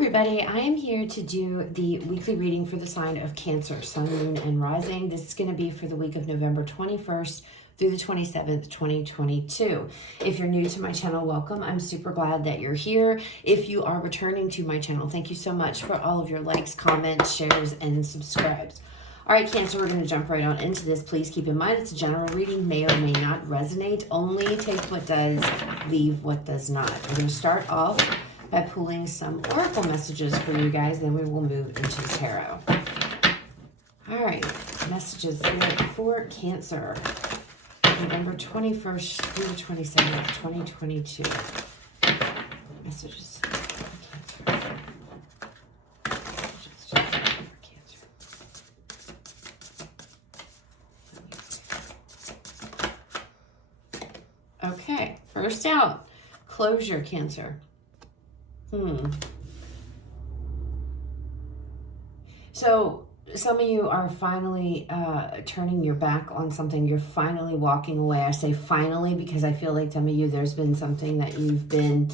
everybody, I am here to do the weekly reading for the sign of Cancer, Sun, Moon, and Rising. This is going to be for the week of November 21st through the 27th, 2022. If you're new to my channel, welcome. I'm super glad that you're here. If you are returning to my channel, thank you so much for all of your likes, comments, shares, and subscribes. All right, Cancer, we're going to jump right on into this. Please keep in mind it's a general reading, may or may not resonate. Only take what does, leave what does not. We're going to start off by pulling some oracle messages for you guys, then we will move into tarot. All right, messages for Cancer, November 21st through the 27th, 2022. Messages for Cancer. Messages for Cancer. Okay, first out, closure, Cancer. So some of you are finally turning your back on something. You're finally walking away. I say finally because I feel like some of you, there's been something that you've been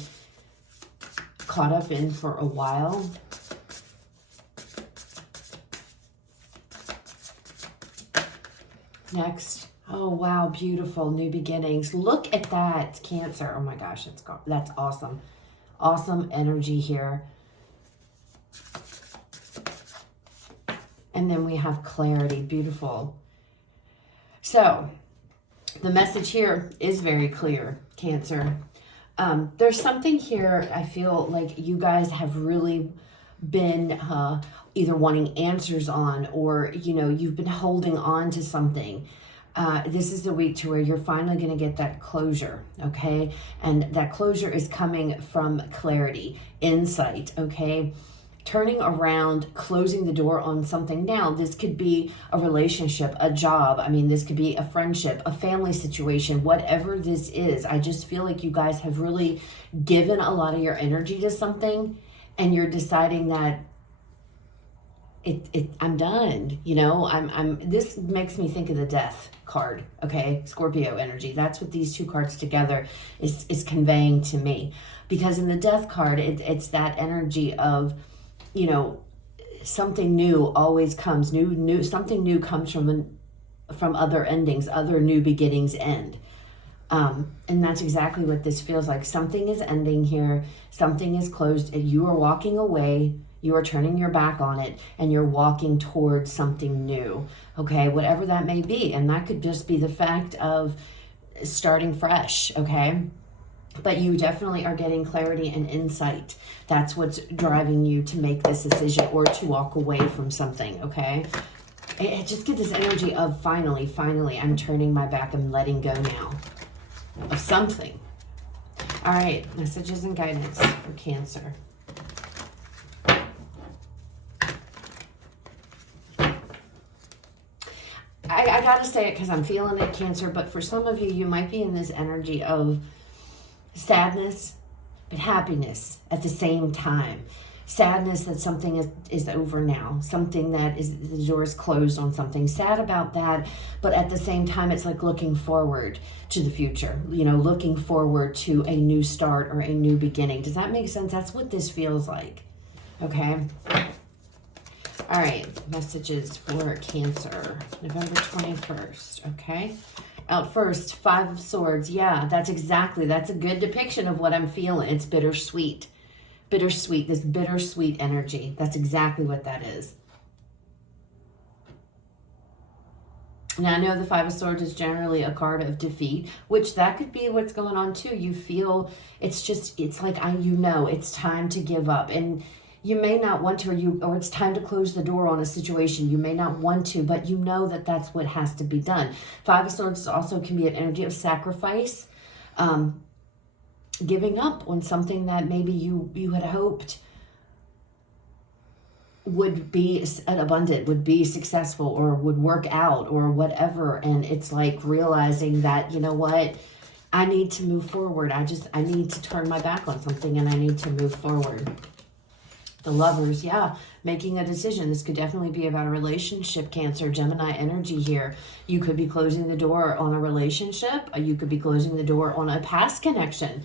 caught up in for a while. Next. Oh, wow. Beautiful. New beginnings. Look at that, Cancer. Oh my gosh. That's awesome. Awesome energy here. And then we have clarity. Beautiful. So the message here is very clear, Cancer. There's something here I feel like you guys have really been either wanting answers on, or, you know, you've been holding on to something. This is the week to where you're finally going to get that closure, okay? And that closure is coming from clarity, insight, okay? Turning around, closing the door on something. Now, this could be a relationship, a job. I mean, this could be a friendship, a family situation, whatever this is. I just feel like you guys have really given a lot of your energy to something, and you're deciding that I'm done, you know. This makes me think of the Death card, okay? Scorpio energy. That's what these two cards together is conveying to me. Because in the Death card, it's that energy of, you know, something new always comes. Something new comes from other endings, other new beginnings end. And that's exactly what this feels like. Something is ending here. Something is closed, and you are walking away. You are turning your back on it, and you're walking towards something new, okay? Whatever that may be. And that could just be the fact of starting fresh, okay? But you definitely are getting clarity and insight. That's what's driving you to make this decision or to walk away from something, okay? I just get this energy of finally, I'm turning my back. I'm letting go now of something. All right, messages and guidance for Cancer. I gotta say it because I'm feeling it, Cancer, but for some of you, you might be in this energy of sadness, but happiness at the same time. Sadness that something is over now, something that is, the door is closed on something. Sad about that, but at the same time, it's like looking forward to the future, you know, looking forward to a new start or a new beginning. Does that make sense? That's what this feels like, okay? All right, messages for Cancer, November 21st, okay? Out first, Five of Swords. Yeah, that's a good depiction of what I'm feeling. It's bittersweet. Bittersweet, this bittersweet energy. That's exactly what that is. Now, I know the Five of Swords is generally a card of defeat, which that could be what's going on too. You feel it's like, you know, it's time to give up. And you may not want to, or it's time to close the door on a situation. You may not want to, but you know that that's what has to be done. Five of Swords also can be an energy of sacrifice, giving up on something that maybe you had hoped would be abundant, would be successful, or would work out, or whatever. And it's like realizing that, you know what, I need to move forward. I need to turn my back on something, and I need to move forward. The Lovers, yeah, making a decision. This could definitely be about a relationship, Cancer, Gemini energy here. You could be closing the door on a relationship. You could be closing the door on a past connection.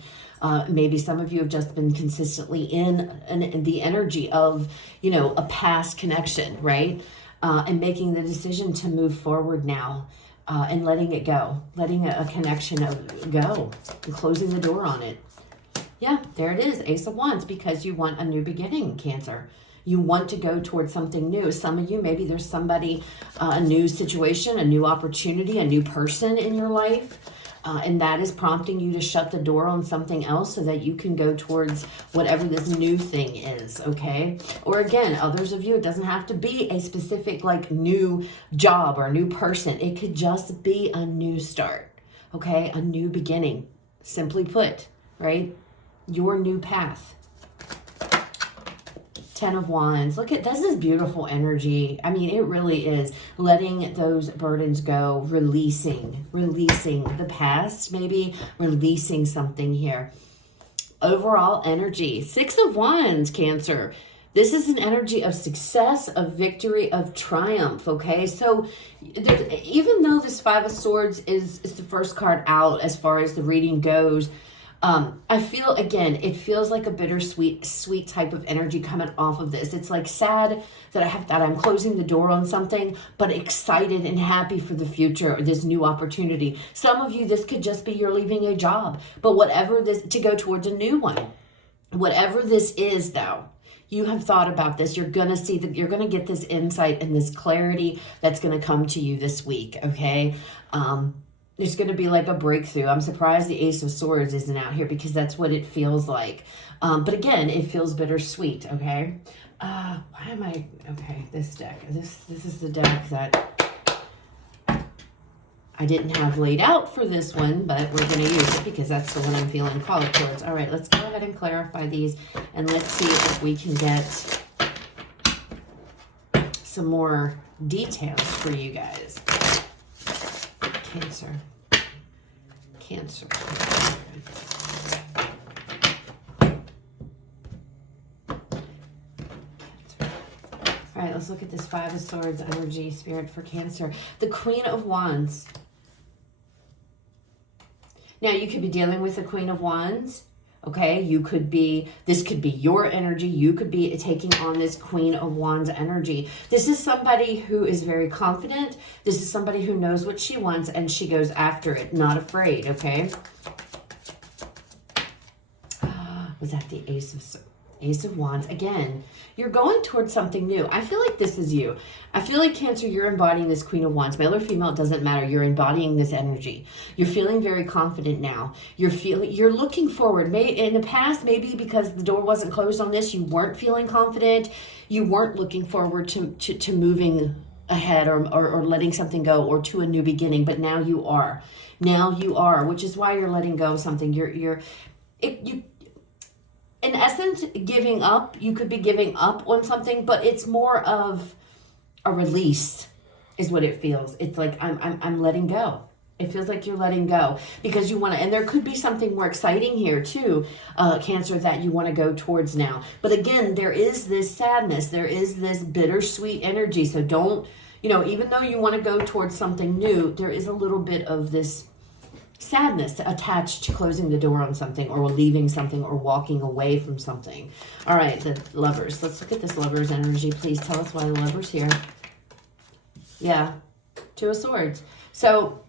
Maybe some of you have just been consistently in the energy of, you know, a past connection, right? And making the decision to move forward now, and letting it go, letting a connection go, and closing the door on it. Yeah, there it is, Ace of Wands, because you want a new beginning, Cancer. You want to go towards something new. Some of you, maybe there's somebody, a new situation, a new opportunity, a new person in your life. And that is prompting you to shut the door on something else so that you can go towards whatever this new thing is, okay? Or again, others of you, it doesn't have to be a specific like new job or a new person. It could just be a new start, okay? A new beginning, simply put, right? Your new path. 10 of Wands. Look at this, is beautiful energy. I mean, it really is. Letting those burdens go, releasing the past, maybe releasing something here. Overall energy. 6 of Wands, Cancer. This is an energy of success, of victory, of triumph, okay? So even though this 5 of Swords is the first card out as far as the reading goes, I feel, again, it feels like a bittersweet, sweet type of energy coming off of this. It's like sad that I'm closing the door on something, but excited and happy for the future, or this new opportunity. Some of you, this could just be you're leaving a job, but whatever this, to go towards a new one. Whatever this is, though, you have thought about this. You're going to see that you're going to get this insight and this clarity that's going to come to you this week, okay? It's going to be like a breakthrough. I'm surprised the Ace of Swords isn't out here because that's what it feels like. But again, it feels bittersweet, okay? Why am I... Okay, this deck. This is the deck that I didn't have laid out for this one, but we're going to use it because that's the one I'm feeling called towards. All right, let's go ahead and clarify these, and let's see if we can get some more details for you guys. Cancer. Cancer. All right, let's look at this 5 of Swords energy, spirit for Cancer. The Queen of Wands. Now, you could be dealing with the Queen of Wands. Okay, you could be, this could be your energy. You could be taking on this Queen of Wands energy. This is somebody who is very confident. This is somebody who knows what she wants and she goes after it, not afraid, okay? Was that the Ace of Wands? Again, you're going towards something new. I feel like this is you. I feel like, Cancer, you're embodying this Queen of Wands. Male or female, it doesn't matter. You're embodying this energy. You're feeling very confident now. You're looking forward. In the past, maybe because the door wasn't closed on this, you weren't feeling confident. You weren't looking forward to moving ahead or letting something go or to a new beginning. But now you are. Now you are, which is why you're letting go of something. In essence, giving up. You could be giving up on something, but it's more of a release is what it feels. It's like I'm letting go. It feels like you're letting go because you want to, and there could be something more exciting here too, Cancer, that you want to go towards now. But again, there is this sadness. There is this bittersweet energy. So don't, even though you want to go towards something new, there is a little bit of this sadness attached to closing the door on something or leaving something or walking away from something. All right, the Lovers. Let's look at this Lovers energy. Please tell us why the Lovers here. Yeah, 2 of Swords. So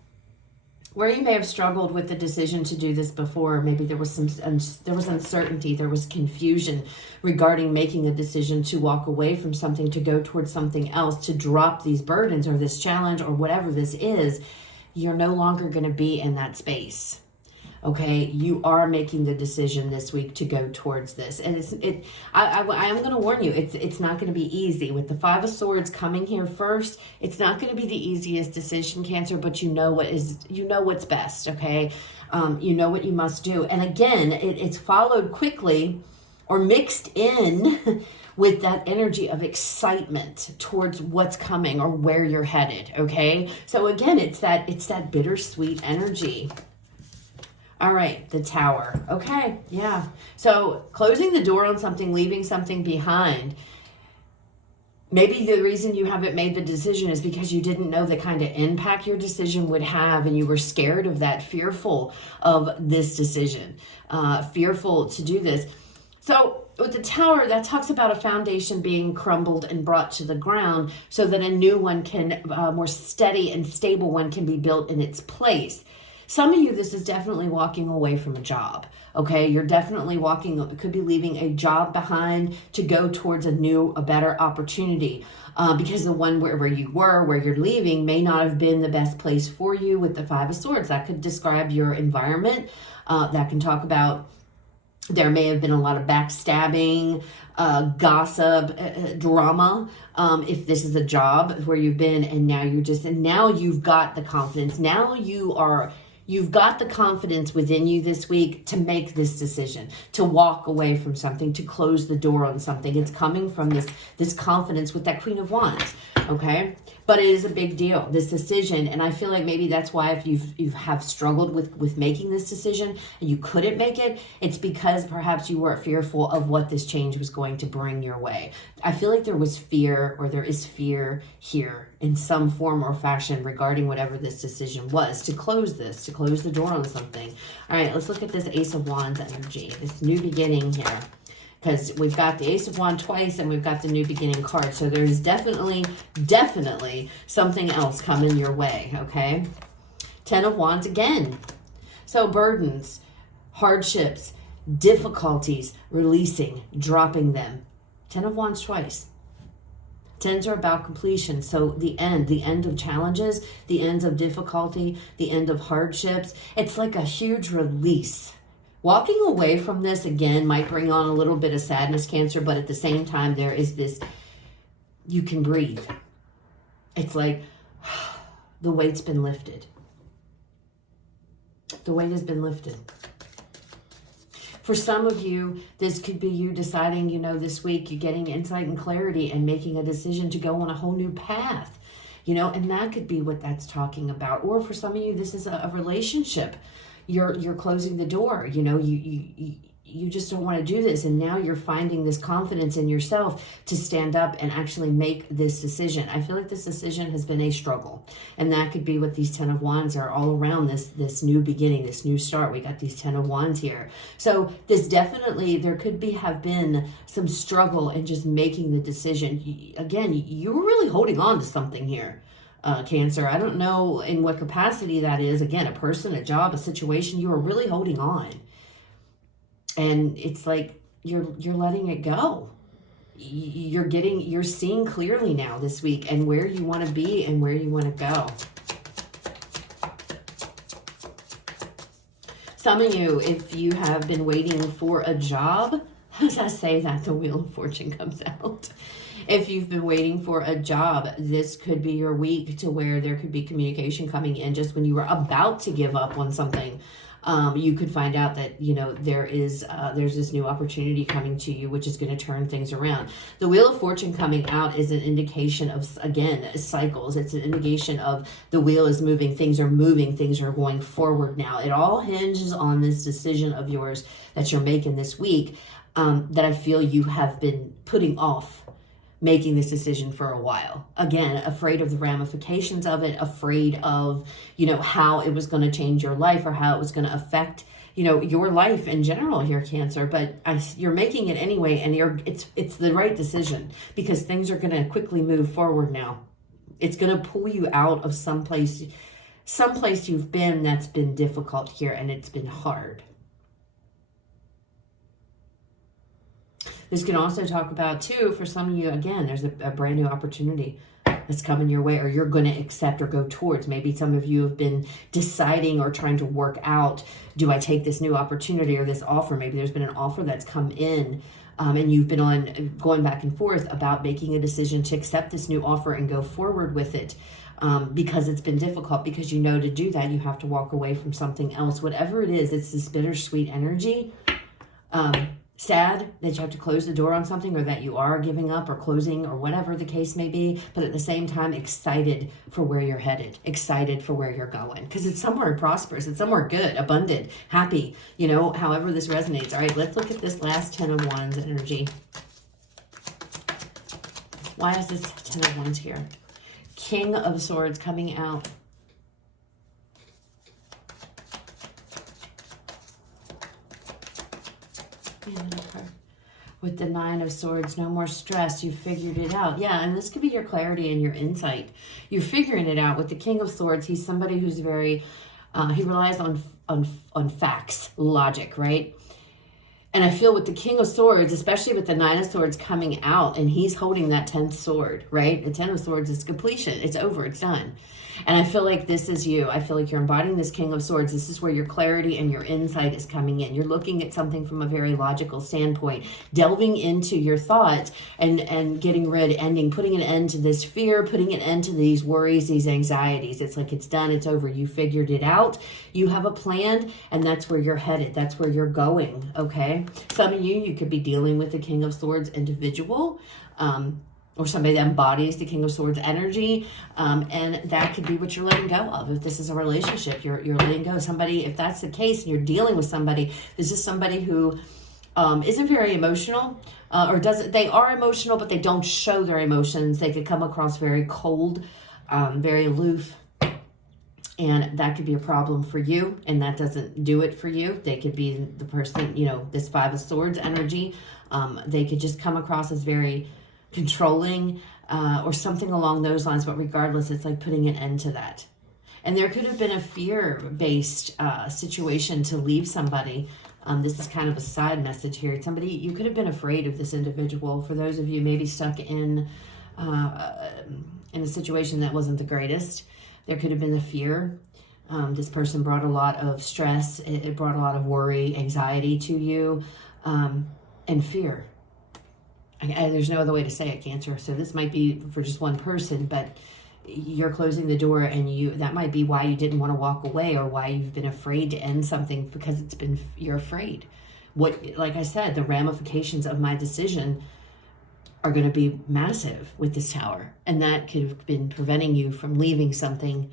where you may have struggled with the decision to do this before, maybe there was uncertainty, there was confusion regarding making a decision to walk away from something, to go towards something else, to drop these burdens or this challenge or whatever this is. You're no longer going to be in that space. Okay, you are making the decision this week to go towards this, and I am going to warn you, it's not going to be easy. With the 5 of Swords coming here first, it's not going to be the easiest decision, Cancer. But you know what's best. Okay, you know what you must do, and again, it's followed quickly or mixed in with that energy of excitement towards what's coming or where you're headed, okay? So again, it's that bittersweet energy. All right, the Tower. Okay, yeah. So closing the door on something, leaving something behind. Maybe the reason you haven't made the decision is because you didn't know the kind of impact your decision would have, and you were scared of that, fearful of this decision, fearful to do this. So with the Tower, that talks about a foundation being crumbled and brought to the ground so that a new one can, more steady and stable one can be built in its place. Some of you, this is definitely walking away from a job. Okay, you're definitely could be leaving a job behind to go towards a better opportunity, because the one where you were, where you're leaving, may not have been the best place for you with the Five of Swords. That could describe your environment. That can talk about there may have been a lot of backstabbing, gossip, drama. If this is a job where you've been, and now you've got the confidence. Now you've got the confidence within you this week to make this decision, to walk away from something, to close the door on something. It's coming from this confidence with that Queen of Wands, okay? But it is a big deal, this decision. And I feel like maybe that's why if you have struggled with making this decision and you couldn't make it, it's because perhaps you were fearful of what this change was going to bring your way. I feel like there was fear, or there is fear here in some form or fashion regarding whatever this decision was, to close the door on something. All right, let's look at this Ace of Wands energy, this new beginning here. Because we've got the Ace of Wands twice, and we've got the new beginning card. So there's definitely something else coming your way, okay? Ten of Wands again. So burdens, hardships, difficulties, releasing, dropping them. Ten of Wands twice. Tens are about completion. So the end of challenges, the end of difficulty, the end of hardships. It's like a huge release. Walking away from this, again, might bring on a little bit of sadness, Cancer, but at the same time, there is this, you can breathe. It's like the weight's been lifted. The weight has been lifted. For some of you, this could be you deciding, this week, you're getting insight and clarity and making a decision to go on a whole new path, and that could be what that's talking about. Or for some of you, this is a relationship. You're closing the door, you just don't want to do this, and now you're finding this confidence in yourself to stand up and actually make this decision. I feel like this decision has been a struggle, and that could be what these Ten of Wands are all around, this new beginning, this new start. We got these Ten of Wands here. So this definitely, there could have been some struggle in just making the decision. Again, you were really holding on to something here. Cancer. I don't know in what capacity that is. Again, a person, a job, a situation, you are really holding on. And it's like you're letting it go. You're seeing clearly now this week, and where you want to be and where you want to go. Some of you, if you have been waiting for a job, as I say that, the Wheel of Fortune comes out. If you've been waiting for a job, this could be your week to where there could be communication coming in just when you were about to give up on something. You could find out that, there's this new opportunity coming to you, which is going to turn things around. The Wheel of Fortune coming out is an indication of, again, cycles. It's an indication of the wheel is moving. Things are moving. Things are going forward now. It all hinges on this decision of yours that you're making this week, that I feel you have been putting off making this decision for a while. Again, afraid of the ramifications of it, afraid of, how it was going to change your life or how it was going to affect, your life in general here, Cancer. But you're making it anyway, and it's the right decision because things are going to quickly move forward now. It's going to pull you out of someplace you've been that's been difficult here, and it's been hard. This can also talk about, too, for some of you, again, there's a brand new opportunity that's coming your way, or you're going to accept or go towards. Maybe some of you have been deciding or trying to work out, do I take this new opportunity or this offer? Maybe there's been an offer that's come in, and you've been going back and forth about making a decision to accept this new offer and go forward with it. Because it's been difficult, because to do that, you have to walk away from something else. Whatever it is, it's this bittersweet energy. Sad that you have to close the door on something, or that you are giving up or closing, or whatever the case may be, but at the same time excited for where you're headed, excited for where you're going, because it's somewhere prosperous, it's somewhere good, abundant, happy, however this resonates. All right, let's look at this last Ten of Wands energy. Why is this 10 of Wands here? King of Swords coming out. With the 9 of Swords, no more stress. You figured it out. Yeah, and this could be your clarity and your insight. You're figuring it out. With the King of Swords, he's somebody who's very, he relies on facts, logic, right? And I feel with the King of Swords, especially with the 9 of Swords coming out, and he's holding that 10th sword, right? The 10 of Swords is completion. It's over. It's done. And I feel like this is you. I feel like you're embodying this King of Swords. This is where your clarity and your insight is coming in. You're looking at something from a very logical standpoint, delving into your thoughts and getting rid, putting an end to this fear, putting an end to these worries, these anxieties. It's like it's done. It's over. You figured it out. You have a plan, and that's where you're headed. That's where you're going, okay? Some of you could be dealing with the King of Swords individual, or somebody that embodies the King of Swords energy, and that could be what you're letting go of. If this is a relationship, you're letting go. Somebody, if that's the case, and you're dealing with somebody, this is somebody who isn't very emotional, or doesn't. They are emotional, but they don't show their emotions. They could come across very cold, very aloof, and that could be a problem for you, and that doesn't do it for you. They could be the person, this 5 of Swords energy. They could just come across as very controlling, or something along those lines, but regardless, it's like putting an end to that. And there could have been a fear-based situation to leave somebody. This is kind of a side message here. You could have been afraid of this individual. For those of you maybe stuck in a situation that wasn't the greatest, there could have been a fear. This person brought a lot of stress. It brought a lot of worry, anxiety to you, and fear. There's no other way to say it, Cancer. So this might be for just one person, but you're closing the door, and that might be why you didn't want to walk away, or why you've been afraid to end something, because you're afraid. Like I said, the ramifications of my decision are going to be massive with this Tower, and that could have been preventing you from leaving something,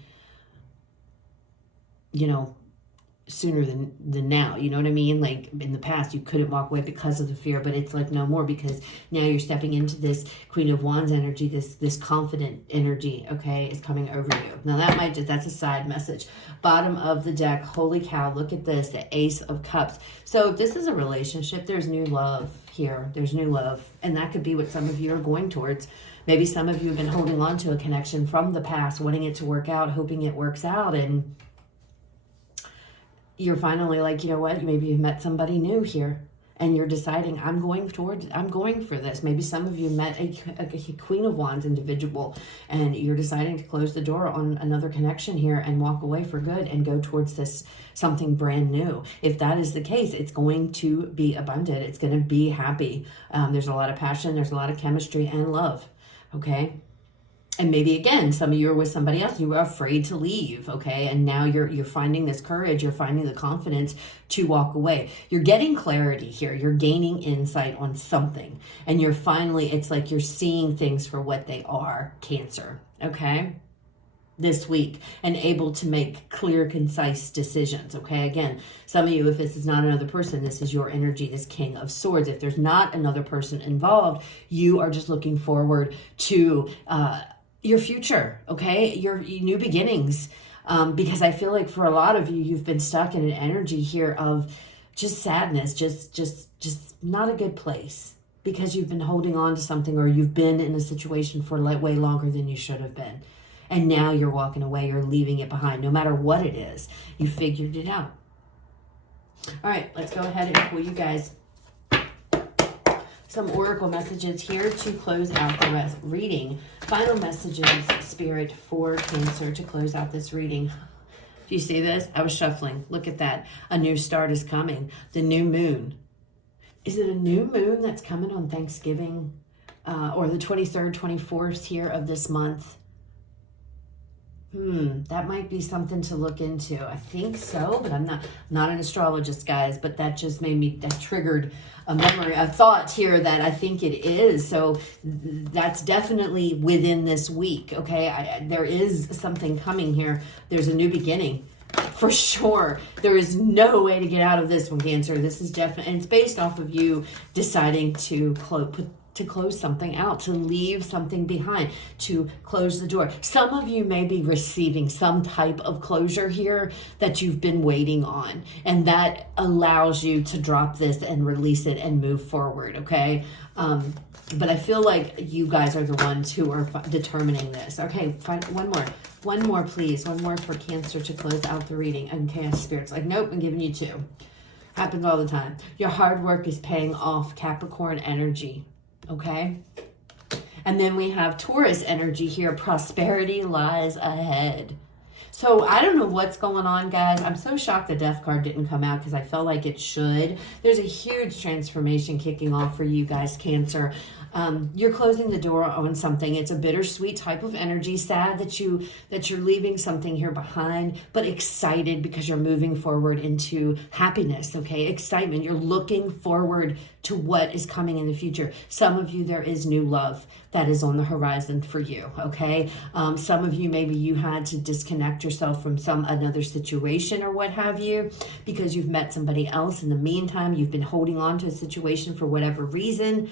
sooner than now. You know what I mean? Like in the past, you couldn't walk away because of the fear, but it's like no more, because now you're stepping into this Queen of Wands energy, this confident energy, okay, is coming over you. Now that's a side message. Bottom of the deck, holy cow, look at this, the Ace of Cups. So if this is a relationship, there's new love here. There's new love, and that could be what some of you are going towards. Maybe some of you have been holding on to a connection from the past, wanting it to work out, hoping it works out, and you're finally like, you know what, maybe you've met somebody new here, and you're deciding, I'm going for this. Maybe some of you met a Queen of Wands individual, and you're deciding to close the door on another connection here and walk away for good and go towards this something brand new. If that is the case, it's going to be abundant. It's going to be happy. There's a lot of passion. There's a lot of chemistry and love. Okay. And maybe, again, some of you are with somebody else. You were afraid to leave, okay? And now you're finding this courage. You're finding the confidence to walk away. You're getting clarity here. You're gaining insight on something. And it's like you're seeing things for what they are, Cancer, okay? This week, and able to make clear, concise decisions, okay? Again, some of you, if this is not another person, this is your energy, this King of Swords. If there's not another person involved, you are just looking forward to your future, okay? Your new beginnings. Because I feel like for a lot of you, you've been stuck in an energy here of just sadness, just not a good place, because you've been holding on to something, or you've been in a situation for way longer than you should have been. And now you're walking away, you're leaving it behind. No matter what it is, you figured it out. All right, let's go ahead and pull you guys some oracle messages here to close out the reading. Final messages, Spirit, for Cancer to close out this reading. Do you see this? I was shuffling. Look at that. A new start is coming. The new moon. Is it a new moon that's coming on Thanksgiving? Or the 23rd, 24th here of this month? That might be something to look into. I think so, but I'm not an astrologist, guys, but that just that triggered a thought here that I think it is. So that's definitely within this week, okay? There is something coming here. There's a new beginning. For sure. There is no way to get out of this one, Cancer. This is definitely, and it's based off of you deciding to to close something out, to leave something behind, to close the door. Some of you may be receiving some type of closure here that you've been waiting on, and that allows you to drop this and release it and move forward, okay? But I feel like you guys are the ones who are determining this. Okay, find one more, please. One more for Cancer to close out the reading. And Chaos Spirit's like, nope, I'm giving you 2. Happens all the time. Your hard work is paying off, Capricorn energy. Okay, and then we have Taurus energy here. Prosperity lies ahead. So I don't know what's going on, guys. I'm so shocked the Death card didn't come out because I felt like it should. There's a huge transformation kicking off for you guys, Cancer. You're closing the door on something. It's a bittersweet type of energy. Sad that you're leaving something here behind, but excited because you're moving forward into happiness. Okay, excitement. You're looking forward to what is coming in the future. Some of you, there is new love that is on the horizon for you. Okay, some of you, maybe you had to disconnect yourself from another situation or what have you because you've met somebody else. In the meantime, you've been holding on to a situation for whatever reason.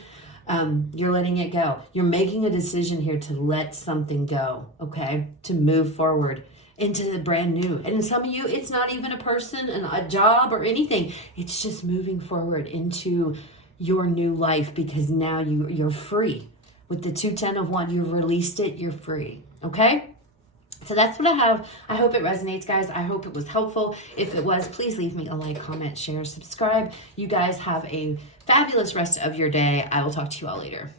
You're letting it go. You're making a decision here to let something go, okay? To move forward into the brand new. And some of you, it's not even a person and a job or anything. It's just moving forward into your new life because now you're free. With the 210 of 1, you've released it, you're free, okay? So that's what I have. I hope it resonates, guys. I hope it was helpful. If it was, please leave me a like, comment, share, subscribe. You guys have a fabulous rest of your day. I will talk to you all later.